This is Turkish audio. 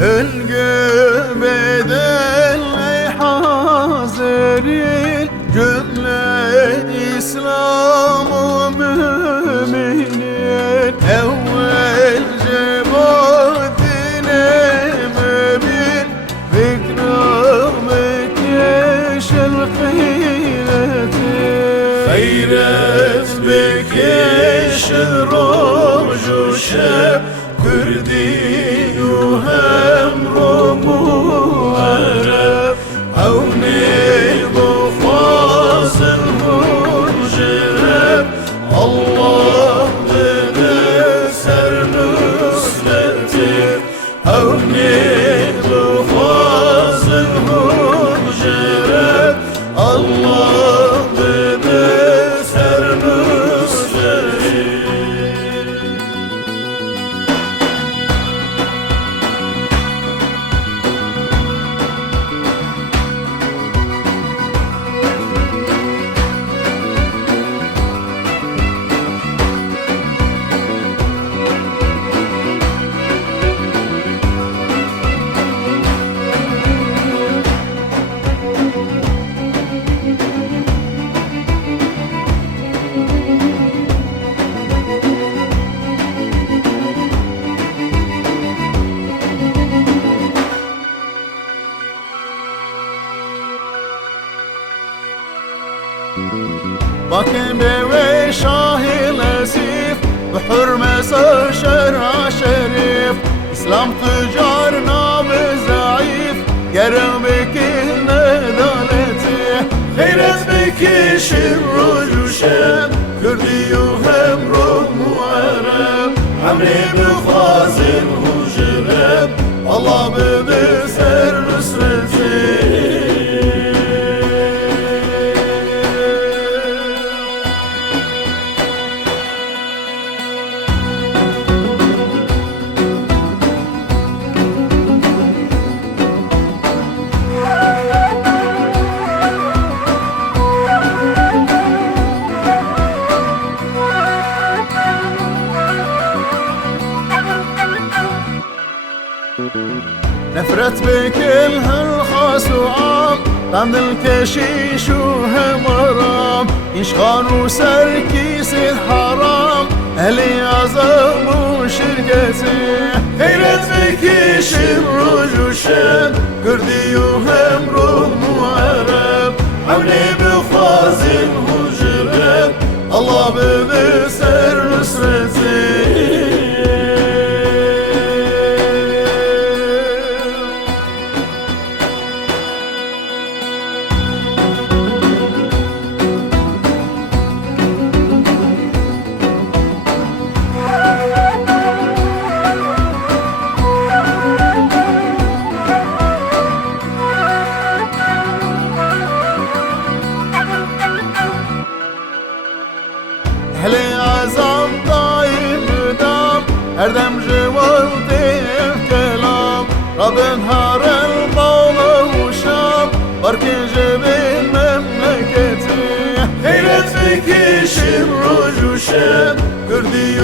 Öngü bedel hazıril cümle İslam-ı müminin evvelce badine mübin fikramı keşel kıyleti hayret bekeşel roju şeb Kürdi-yu hemru Arab Avni bu fasıl hurcirab Allah dedi ser nusreti Avni bu fasıl hurcirab Allah dedi ser nusreti Bakın be şahil esif Bihurme şer'a şerif İslam tücar namı zayıf Gerem bekir nedaleti Hayret bekir şirru cüşem Kürdi-yu hemru muarab Hamri bifazil hucreb Allah bedi ser nusreti نفرت بكل هالخاص وعام طعم الكشيش وهمرام يشخان وسركيس الحرام أهلي عظام وشركتي خيرت بكيش الرجوشان كردي وهمرو وعرب عملي بخازن وجرب الله ببسر نصرتي أهلي عزام دايم دام هردم جوال ديف كلام رب نهار القول وشام بركي جبين مملكتي خيرت فيكي شر وجوشام كردي